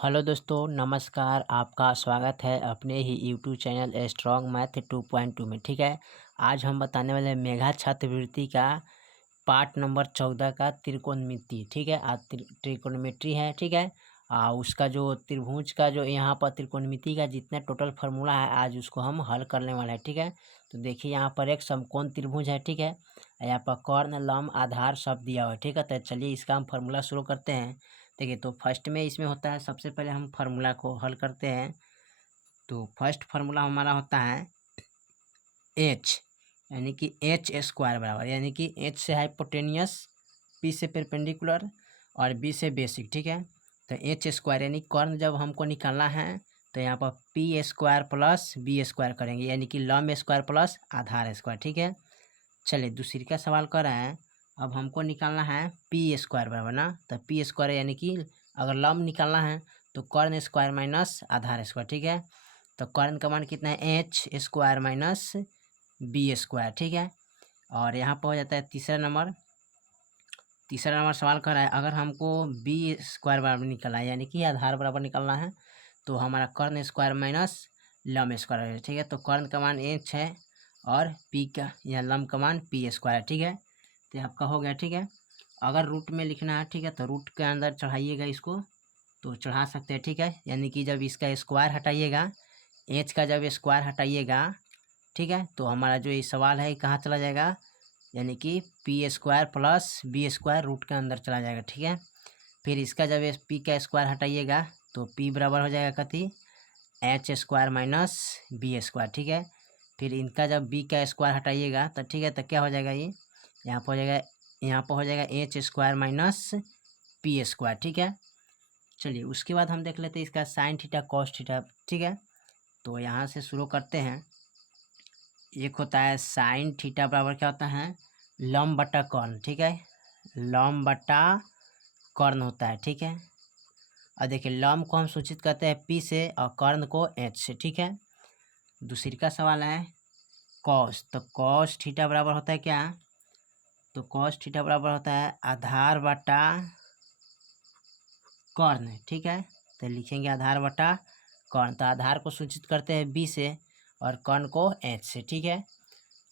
Hello दोस्तों, नमस्कार। आपका स्वागत है अपने ही यूट्यूब चैनल स्ट्रॉन्ग मैथ 2.2 में। ठीक है, आज हम बताने वाले हैं मेघा छात्रवृत्ति का पार्ट नंबर 14 का त्रिकोणमिति। ठीक है, आज त्रिकोणमिति है। ठीक है, उसका जो त्रिभुज का जो यहाँ पर त्रिकोणमिति का जितना टोटल फार्मूला है, आज उसको हम हल करने वाले हैं। ठीक है, तो देखिए यहाँ पर एक समकोण त्रिभुज है। ठीक है, यहाँ पर कर्ण, लंब, आधार सब दिया हुआ है। ठीक है, तो चलिए इसका हम फार्मूला शुरू करते हैं। देखिए, तो फर्स्ट में इसमें होता है, सबसे पहले हम फार्मूला को हल करते हैं। तो फर्स्ट फार्मूला हमारा होता है एच, यानी कि एच स्क्वायर बराबर, यानी कि एच से हाइपोटेनियस, पी से परपेंडिकुलर और बी से बेसिक। ठीक है, तो एच स्क्वायर यानी कर्ण जब हमको निकालना है तो यहाँ पर P square plus B square करेंगे, यानी कि लंब स्क्वायर प्लस आधार स्क्वायर। ठीक है, चलिए दूसरी का सवाल कर रहे हैं। अब हमको निकालना है पी स्क्वायर बराबर ना, तो पी स्क्वायर यानी कि अगर लंब निकालना है तो कर्ण स्क्वायर माइनस आधार स्क्वायर। ठीक है, तो कर्ण का मान कितना है, H square minus B square. ठीक है, और यहाँ पर हो जाता है तीसरा नंबर सवाल कर रहा है, अगर हमको बी स्क्वायर बराबर निकालना है, यानी कि आधार बराबर निकालना है, तो हमारा कर्ण स्क्वायर माइनस लंब स्क्वायर है। ठीक है, तो कर्ण का मान एच है और पी का या लंब का मान पी स्क्वायर। ठीक है, तो आपका हो गया। ठीक है, अगर रूट में लिखना है, ठीक है, तो रूट के अंदर चढ़ाइएगा इसको, तो चढ़ा सकते हैं। ठीक है, यानी कि जब इसका स्क्वायर हटाइएगा, एच का जब स्क्वायर हटाइएगा, ठीक है, तो हमारा जो ये सवाल है कहाँ चला जाएगा, यानी कि P square plus B square root के अंदर चला जाएगा। ठीक है, फिर इसका जब पी का स्क्वायर हटाइएगा तो पी बराबर हो जाएगा कथी, H square minus B square. ठीक है, फिर इनका जब बी का स्क्वायर हटाइएगा तो ठीक है, तो क्या हो जाएगा, ये यहाँ पर हो जाएगा H square minus P square. ठीक है, चलिए उसके बाद हम देख लेते हैं इसका साइन थीटा कॉस थीटा। ठीक है, तो यहाँ से शुरू करते हैं। एक होता है साइन थीटा बराबर क्या होता है, लंब बटा कर्ण। ठीक है, लंब बटा कर्ण होता है। ठीक है, और देखिए लंब को हम सूचित करते हैं पी से और कर्ण को एच से। ठीक है, दूसरी का सवाल है कॉस, तो कॉस थीटा बराबर होता है क्या, तो कॉस थीटा बराबर होता है आधार बटा कर्ण। ठीक है, तो लिखेंगे आधार बटा कर्ण, तो आधार को सूचित करते हैं बी से और कर्ण को एच से। ठीक है,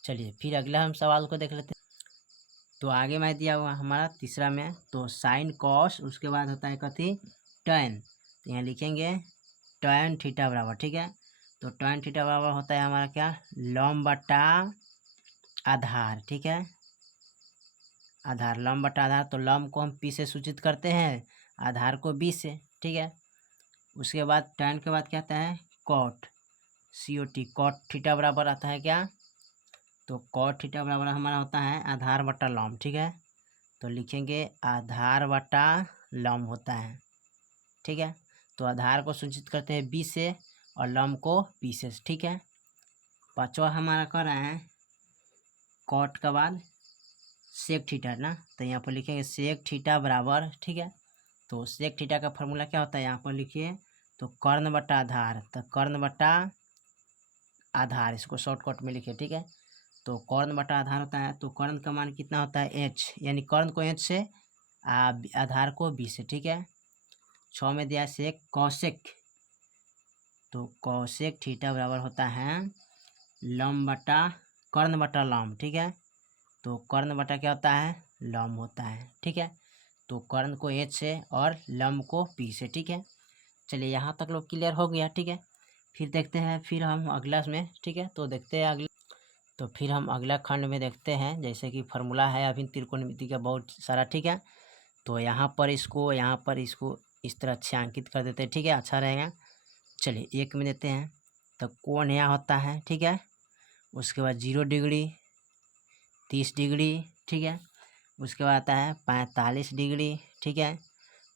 चलिए फिर अगला हम सवाल को देख लेते हैं। तो आगे मैं दिया हुआ हमारा तीसरा में, तो साइन कॉस, उसके बाद होता है कथी, टैन, तो यहाँ लिखेंगे टैन थीटा बराबर। ठीक है, तो टैन थीटा बराबर होता है हमारा क्या, लंब बटा आधार। ठीक है, आधार, लंब बटा आधार, तो लंब को हम पी से सूचित करते हैं, आधार को बी से। ठीक है, उसके बाद टैन के बाद क्या आता है, कॉट, सी ओ टी, कॉट थीटा बराबर आता है क्या, तो कॉट थीटा बराबर हमारा होता है आधार बटा लंब। ठीक है, तो लिखेंगे आधार बटा लंब होता है। ठीक है, तो आधार को सूचित करते हैं बी से और लंब को पी से। ठीक है, पांचवा हमारा कर रहा है कॉट के बाद सेक थीटा ना, तो यहाँ पर लिखेंगे सेक थीटा बराबर। ठीक है, तो सेक थीटा का फॉर्मूला क्या होता है, यहाँ पर लिखिए, तो कर्ण बटा आधार, तो कर्ण बटा आधार, इसको शॉर्टकट में लिखिए। ठीक है, तो कर्ण बटा आधार होता है, तो कर्ण का मान कितना होता है, एच, यानी कर्ण को एच से आधार को बी से। ठीक है, 6 में दिया सेक कौशिक, तो कौशिक थीटा बराबर होता है लंब बटा कर्ण बटा लंब। ठीक है, तो कर्ण बटा क्या होता है, लंब होता है। ठीक है, तो कर्ण को एच से और लंब को पी से। ठीक है, चलिए यहाँ तक लोग क्लियर हो गया। ठीक है, फिर देखते हैं फिर हम अगला में। ठीक है, तो देखते हैं अगला, तो फिर हम अगला खंड में देखते हैं, जैसे कि फार्मूला है अभी त्रिकोणमिति का बहुत सारा। ठीक है, तो यहाँ पर इसको इस तरह छायांकित कर देते हैं। ठीक है, अच्छा रहेगा। चलिए एक में देते हैं, तो कोण यहाँ होता है। ठीक है, उसके बाद 0 डिग्री, 30 डिग्री। ठीक है, उसके बाद आता है 45 डिग्री। ठीक है,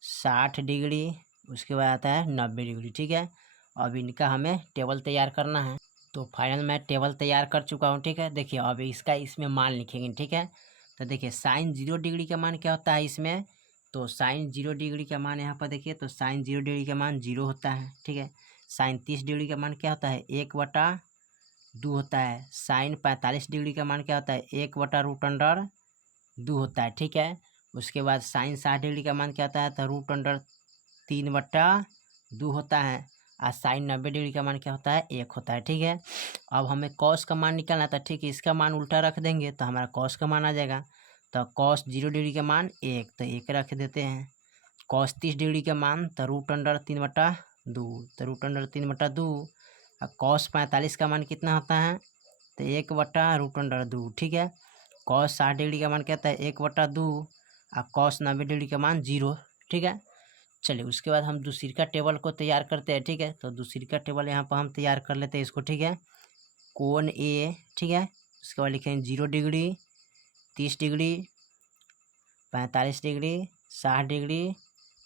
60 डिग्री, उसके बाद आता है 90 डिग्री। ठीक है, अब इनका हमें टेबल तैयार करना है, तो फाइनल मैं टेबल तैयार कर चुका हूँ। ठीक है, देखिए अब इसमें मान लिखेंगे। ठीक है, तो देखिए साइन 0 डिग्री का मान क्या होता है इसमें, तो साइन 0 डिग्री का मान यहाँ पर देखिए, तो साइन 0 डिग्री का मान 0 होता है। ठीक है, साइन 30 डिग्री का मान क्या होता है, 1/2 होता है। साइन 45 डिग्री का मान क्या होता है, 1/√2 होता है। ठीक है, उसके बाद साइन 60 डिग्री का मान क्या होता है, तो √3/2 2 होता है और साइन 90 डिग्री का मान क्या होता है 1 होता है। ठीक है, अब हमें कॉस का मान निकालना था। ठीक है, इसका मान उल्टा रख देंगे तो हमारा कॉस का मान आ जाएगा। तो कॉस 0 डिग्री का मान 1, तो 1 रख देते हैं। कॉस 30 डिग्री का मान तो √3/2, तो √3/2। और कॉस 45 का मान कितना होता है तो 1/√2। ठीक है, कॉस 60 डिग्री का मान क्या होता है 1/2 और कॉस 90 डिग्री का मान 0। ठीक है, चलिए उसके बाद हम दूसरी का टेबल को तैयार करते हैं। ठीक है, तो दूसरी का टेबल यहाँ पर हम तैयार कर लेते हैं इसको। ठीक है, कोण ए, ठीक है, उसके बाद लिखेंगे 0 degree, 30 degree, 45 degree, 60 degree,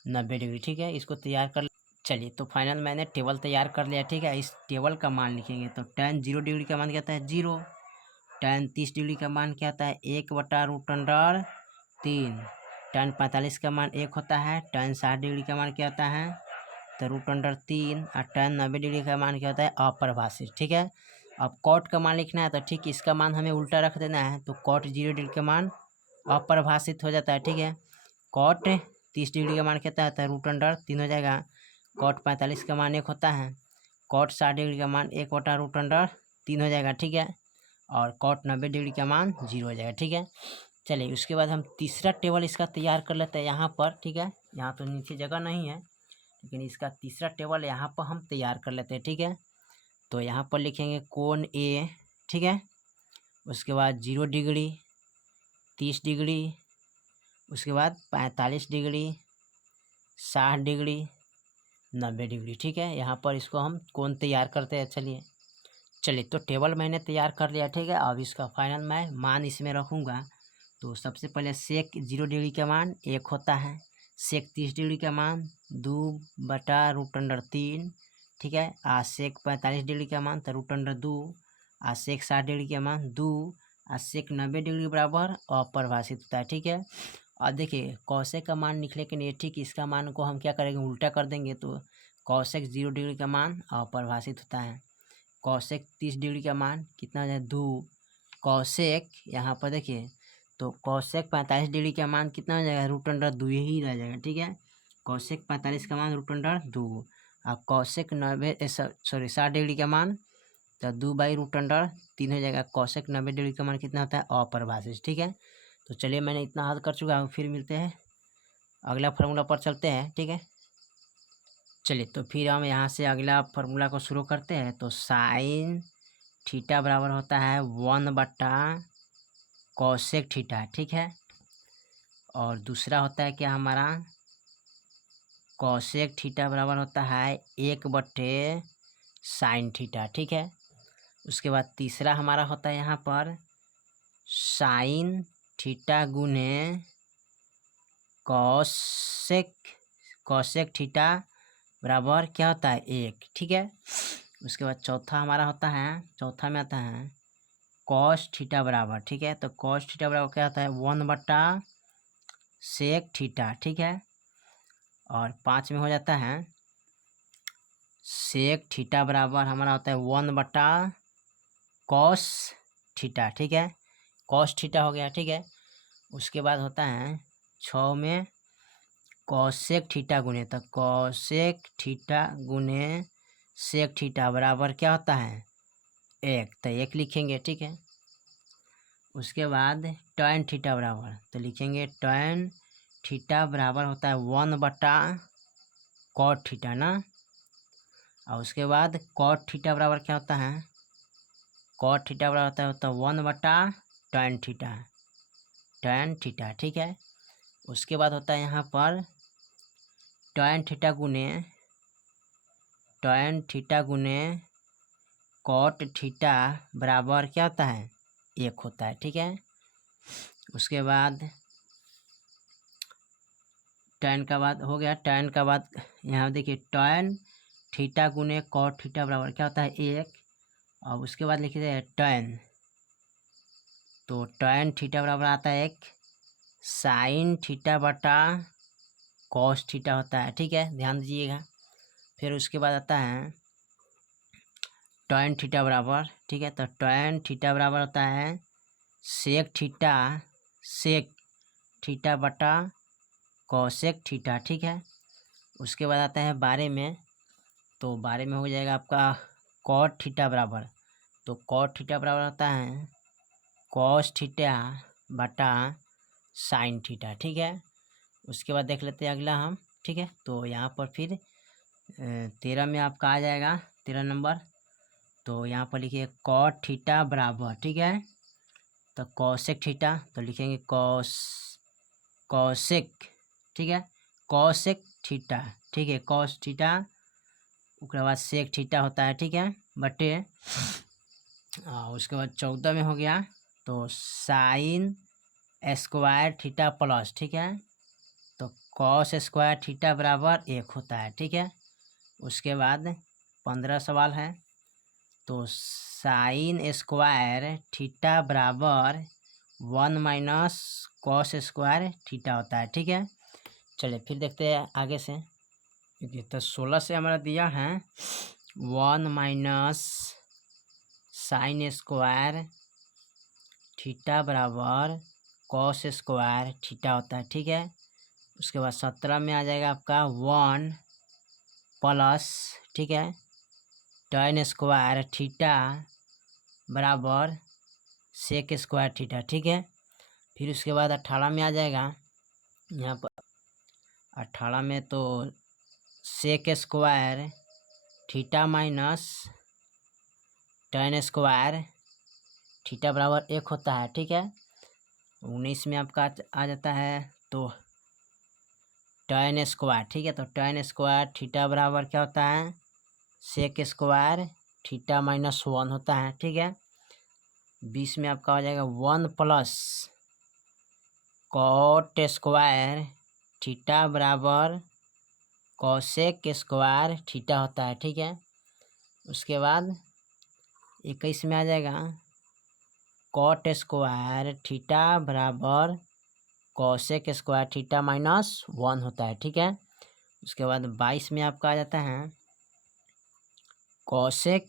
90 degree. ठीक है, इसको तैयार कर। चलिए तो फाइनल मैंने टेबल तैयार कर लिया। ठीक है, इस टेबल का मान लिखेंगे तो tan 0 डिग्री का मान क्या होता है 0, tan 30 डिग्री का मान क्या होता है 1/√3, tan 45 का मान 1 होता है, tan 60 डिग्री का मान क्या होता है तो √3 और tan 90 डिग्री का मान क्या होता है अपरिभाषित। ठीक है, अब कॉट का मान लिखना है तो ठीक इसका मान हमें उल्टा रख देना है, तो कॉट 0 डिग्री का मान अपरिभाषित हो जाता है। ठीक है, कॉट 30 डिग्री का मान कितना होता है √3 हो जाएगा। कॉट 45 का मान 1 होता है, कॉट 60 डिग्री का मान 1/√3 हो जाएगा। ठीक है, और कॉट 90 डिग्री का मान 0 हो जाएगा। ठीक है, चलिए उसके बाद हम तीसरा टेबल इसका तैयार कर लेते हैं यहाँ पर। ठीक है, यहाँ तो नीचे जगह नहीं है, लेकिन इसका तीसरा टेबल यहाँ पर हम तैयार कर लेते हैं। ठीक है, तो यहाँ पर लिखेंगे कोण ए, ठीक है, उसके बाद 0 डिग्री, 30 डिग्री, उसके बाद 45 डिग्री, 60 डिग्री, 90 डिग्री। ठीक है, यहाँ पर इसको हम कोण तैयार करते हैं। चलिए तो टेबल मैंने तैयार कर लिया। ठीक है, अब इसका फाइनल मैं मान इसमें रखूँगा। तो सबसे पहले सेक 0 डिग्री का मान 1 होता है, सेक 30 डिग्री का मान 2/√3। ठीक है, आ सेक 45 डिग्री का मान तो √2, आ सेक 60 डिग्री का मान 2, आ सेक 90 डिग्री बराबर अपरिभाषित होता है। ठीक है, अब देखिए कौशेक का मान निकले के लिए ठीक इसका मान को हम क्या करेंगे उल्टा कर देंगे, तो कौशेक 0 डिग्री का मान अपरिभाषित होता है। कौशेक 30 डिग्री का मान कितना हो जाए 2। कौशेक यहाँ पर देखिए तो कौशेक 45 डिग्री का मान कितना हो जाएगा √2 ही रह जाएगा। ठीक है, कौशेक 45 का मान √2 और कौशेक 60 डिग्री का मान तो 2/√3 हो जाएगा। कौशेक 90 डिग्री का मान कितना होता है अपरिभाषित। ठीक है, तो चलिए मैंने इतना हल कर चुका हूँ, फिर मिलते हैं अगला फार्मूला पर चलते हैं। ठीक है, चलिए तो फिर हम यहाँ से अगला फार्मूला को शुरू करते हैं। तो साइन थीटा बराबर होता है 1/कौशेक थीटा। ठीक है, और दूसरा होता है क्या हमारा कौशेक थीटा बराबर होता है 1/साइन थीटा। ठीक है, उसके बाद तीसरा हमारा होता है यहाँ पर साइन थीटा गुने कौशेक थीटा बराबर क्या होता है 1। ठीक है, उसके बाद चौथा हमारा होता है, चौथा में आता है कॉस थीटा बराबर। ठीक है, तो कॉस थीटा बराबर क्या होता है 1/सेक थीटा। ठीक है, और 5 में हो जाता है सेक थीटा बराबर हमारा होता है 1/कॉस थीटा। ठीक है, कॉस थीटा हो गया। ठीक है, उसके बाद होता है 6 में कौशेक थीटा गुने, तो कौशेक थीटा गुने सेक थीटा बराबर क्या होता है 1, तो 1 लिखेंगे। ठीक है, उसके बाद tan थीटा बराबर तो लिखेंगे tan थीटा बराबर होता है 1/कॉट थीटा ना, और उसके बाद कॉट थीटा बराबर क्या होता है कॉट थीटा बराबर होता है 1/tan थीटा। ठीक है, उसके बाद होता है यहाँ पर tan थीटा गुने कॉट थीटा बराबर क्या होता है 1 होता है। ठीक है, उसके बाद tan का बाद हो गया, tan का बाद यहाँ देखिए tan थीटा गुने कॉट थीटा बराबर क्या होता है 1, और उसके बाद लिखिए tan, तो tan थीटा बराबर आता है 1 साइन थीटा बटा कॉस थीटा होता है। ठीक है, ध्यान दीजिएगा। फिर उसके बाद आता है tan थीटा बराबर, ठीक है, तो tan थीटा बराबर होता है सेक थीटा बटा कौशेक थीटा। ठीक है, उसके बाद आता है 12 में तो 12 में हो जाएगा आपका कॉट थीटा बराबर, तो कॉट थीटा बराबर होता है कॉस थीटा बटा साइन थीटा। ठीक है, उसके बाद देख लेते हैं अगला हम। ठीक है, तो यहाँ पर फिर 13 में आपका आ जाएगा 13 नंबर, तो यहाँ पर लिखिए कॉट थीटा बराबर, ठीक है, तो कॉसेक थीटा, तो लिखेंगे कॉसेक, ठीक है, कॉसेक थीटा, ठीक है, कॉस थीटा, उसके बाद सेक थीटा होता है, ठीक है, बटे उसके बाद 14 में हो गया तो साइन स्क्वायर थीटा प्लस, ठीक है, तो कॉस स्क्वायर थीटा बराबर 1 होता है। ठीक है, उसके बाद 15 सवाल है, तो साइन स्क्वायर थीटा बराबर 1 माइनस कॉस स्क्वायर थीटा होता है। ठीक है, चलिए फिर देखते हैं आगे से, क्योंकि तो 16 से हमारा दिया है 1 माइनस साइन स्क्वायर थीटा बराबर कॉस स्क्वायर थीटा होता है। ठीक है, उसके बाद 17 में आ जाएगा आपका 1 प्लस, ठीक है, tan स्क्वायर थीटा बराबर सेक स्क्वायर थीटा। ठीक है, फिर उसके बाद 18 में आ जाएगा, यहाँ पर 18 में तो sec square theta minus tan square theta बराबर 1 होता है। ठीक है, 19 में आपका आ जाता है तो tan स्क्वायर, ठीक है, तो tan स्क्वायर थीटा बराबर क्या होता है सेक स्क्वायर थीटा माइनस 1 होता है। ठीक है, 20 में आपका हो जाएगा 1 प्लस कॉट स्क्वायर थीटा बराबर कॉसेक स्क्वायर थीटा होता है। ठीक है, उसके बाद 21 में आ जाएगा कॉट स्क्वायर थीटा बराबर कॉसेक स्क्वायर थीटा माइनस 1 होता है। ठीक है, उसके बाद 22 में आपका आ जाता है कॉसेक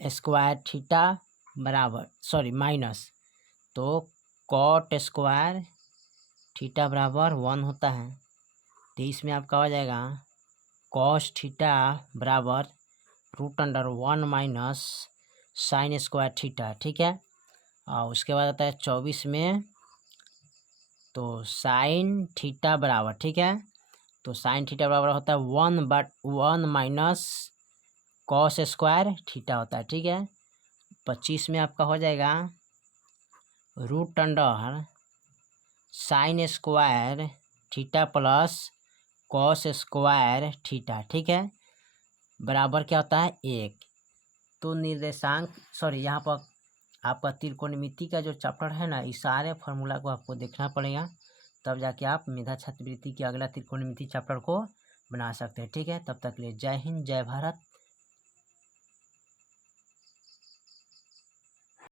स्क्वायर थीटा बराबर माइनस, तो कॉट स्क्वायर थीटा बराबर 1 होता है। 23 में आपका हो जाएगा कॉस थीटा बराबर √1 माइनस साइन स्क्वायर थीटा। ठीक है, और उसके बाद आता है 24 में तो साइन थीटा बराबर, ठीक है, तो साइन थीटा बराबर होता है 1 माइनस कॉस स्क्वायर थीटा होता है। ठीक है, 25 में आपका हो जाएगा √under sine square theta plus cos square theta. ठीक है, बराबर क्या होता है 1। तो निर्देशांक यहाँ पर आपका त्रिकोणमिति का जो चैप्टर है ना, इस सारे फार्मूला को आपको देखना पड़ेगा, तब जाके आप मेधा छात्रवृत्ति के अगला त्रिकोणमिति चैप्टर को बना सकते हैं। ठीक है, तब तक के लिए जय हिंद, जय भारत।